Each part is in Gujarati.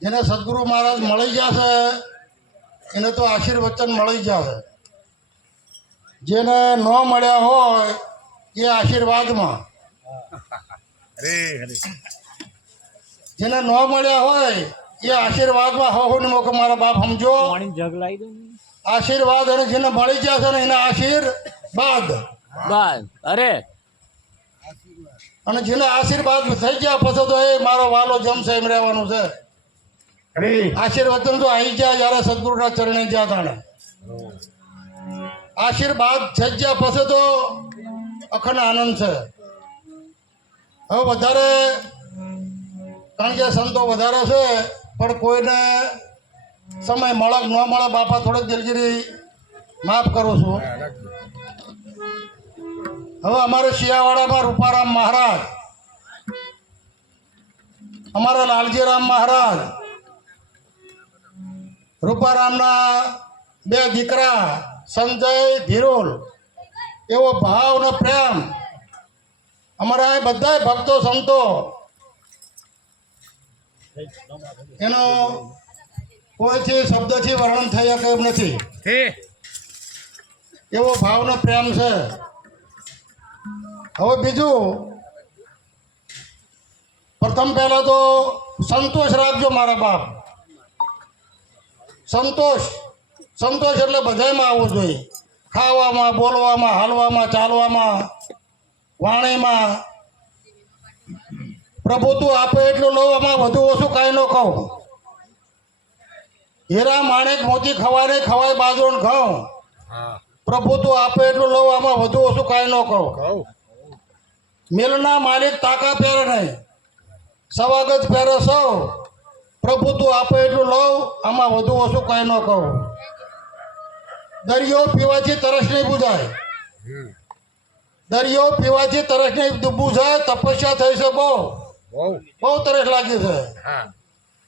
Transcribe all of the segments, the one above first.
જેને સદગુરુ મહારાજ મળી જશે એને તો આશીર્વચન મળી જશે. જેને ન મળ્યા હોય એ આશીર્વાદમાં. જેને ન મળ્યા હોય એ આશીર્વાદમાં હો ને મોકે મારા બાપ સમજો. પાણી જગ લાવી દો ને. આશીર્વાદ અને જેને મળી જશે ને એના આશીર્વાદ. બાદ અરે અને જેને આશીર્વાદ થઈ ગયા પછી તો એ મારો વાલો જમશે એમ રહેવાનું છે. આશીર્વાદ તો આવી ગયા જયારે સદગુરુના ચરણે ગયા તાણે. આશીર્વાદ થઈ ગયા પછી તો અખંડ આનંદ છે. હવે વધારે કારણ કે સંતો વધારે છે પણ કોઈને સમય મળે ન મળે બાપા થોડીક દિલગીરી માફ કરું છું. હવે અમારે શિયાવાડામાં રૂપારામ મહારાજ અમારા લાલજીરામ મહારાજ રૂપારામના બે દીકરા સંજય ધીરોલ એવો ભાવનો પ્રેમ. અમારા એ બધા ભક્તો સંતો એનો કોઈથી શબ્દથી વર્ણન થઈ શકે એમ નથી. એવો ભાવનો પ્રેમ છે. હવે બીજું પ્રથમ પહેલાં તો સંતોષ રાખજો મારા બાપ. સંતોષ સંતોષ એટલે બધામાં આવવું જોઈએ. ખાવામાં બોલવામાં હાલવામાં ચાલવામાં વાણીમાં. પ્રભુ તું આપે એટલું લોવામાં વધુ ઓછું કાંઈ ન કહું હીરા માણેક મોતી ખવાય નહીં ખવાય બાજુ ખાઉં પ્રભુ તું આપે એટલું લઉં આમાં વધુ ઓછું કાંઈ ન કહું કહું મિલના માલિક તાકા પહેરે નહીં. સવાગત પહેરે સૌ. પ્રભુ તું આપે એટલું લઉં આમાં વધુ ઓછું કાંઈ ન કહું. દરિયો પીવાથી તરસ નહીં બુજાય. દરિયો પીવાથી તરસ નહીં બુજાય તપસ્યા થઈ છે બહુ. બહુ. બહુ તરસ લાગી છે.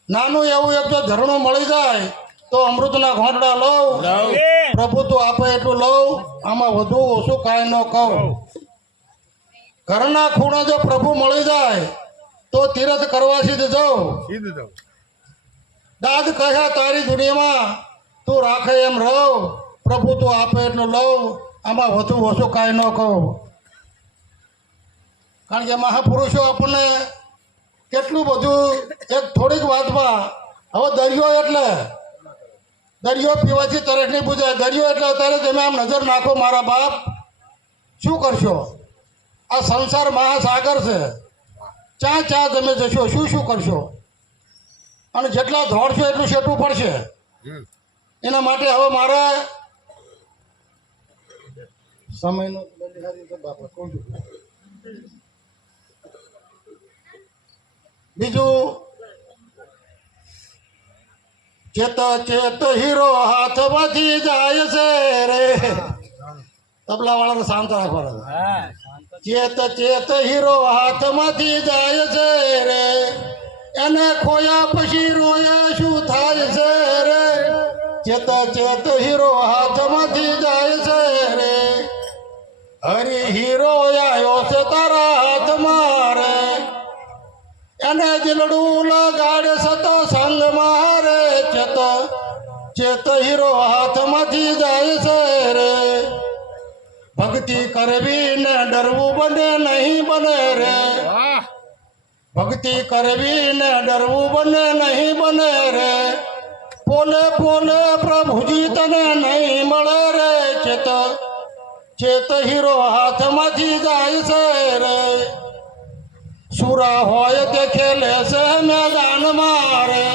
નાનું એવું એક જો ઝરણું મળી જાય તો અમૃતના ઘોંટડા લઉં. પ્રભુ તું આપે એટલું લઉં આમાં વધુ ઓછું કાંઈ ન કહું. ઘરના ખૂણે જો પ્રભુ મળી જાય તો તીરથ કરવા સીધ જાઉં. સીધ તો દાદ કહ્યા તારી દુનિયામાં તું રાખે એમ રહો. પ્રભુ તું આપે એટલું લઉં. આમાં વધુ ઓછું કાંઈ ન કહું. કારણ કે મહાપુરુષો આપણને કેટલું બધું એક થોડીક વાતમાં હવે દરિયો એટલે દરિયો પીવાથી તરસ નહીં પૂજાય દરિયો એટલે અત્યારે તમે આમ નજર નાખો મારા બાપ શું કરશો? આ સંસાર મહાસાગર છે. ચા ચા તમે જશો શું શું કરશો? અને જેટલા દોડશો એટલું શેટું પડશે. એના માટે હવે મારે સમયનો. બીજું ચેત ચેત હીરો હાથમાંથી જાય છે રે. તબલા વાળાને શાંત રાખવાના હા શાંત ચેત ચેત હીરો હાથમાંથી જાય છે રે એને ખોયા પછી રોએ શું થાય છે રે ચેત ચેત હીરો હાથમાંથી જાય છે રે હરિ હીરો આવ્યો છે તારા હાથમાં રે એને દિલડું લગાડે સત સંગ મારે ચેત ચેત હીરો હાથમાંથી જાય છે રે ભક્તિ કરવી ને ડરવું બને નહીં બને રે વાહ ભક્તિ કરવી ને ડરવું બને નહીં બને રે પોલે પોલે પ્રભુજી તને નહીં મળે રે ચેત ચેત હીરો હાથમાંથી જાય છે રે સુરા હોય તે ખેલે છે મેદાન મારે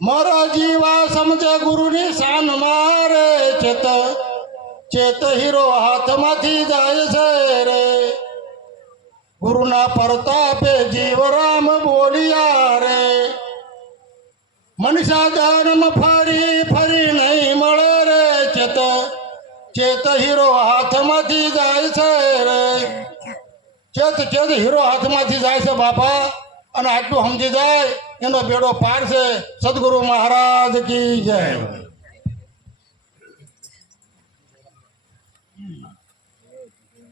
મારા જીવા સમજે ગુરુની શાન મારે ચેત ચેત હીરો હાથમાંથી જાય છે રે. ગુરુના પ્રતાપે જીવરામ બોલિયા રે. મનસા જન્મ ફરી ફરી નહીં મળે રે ચેત. ચેત હીરો હાથમાંથી જાય છે રે. ચેત ચેત હીરો હાથમાંથી જાય છે બાપા. અને આટલું સમજી જાય, એનો બેડો પાર છે સદગુરુ મહારાજ કી જય.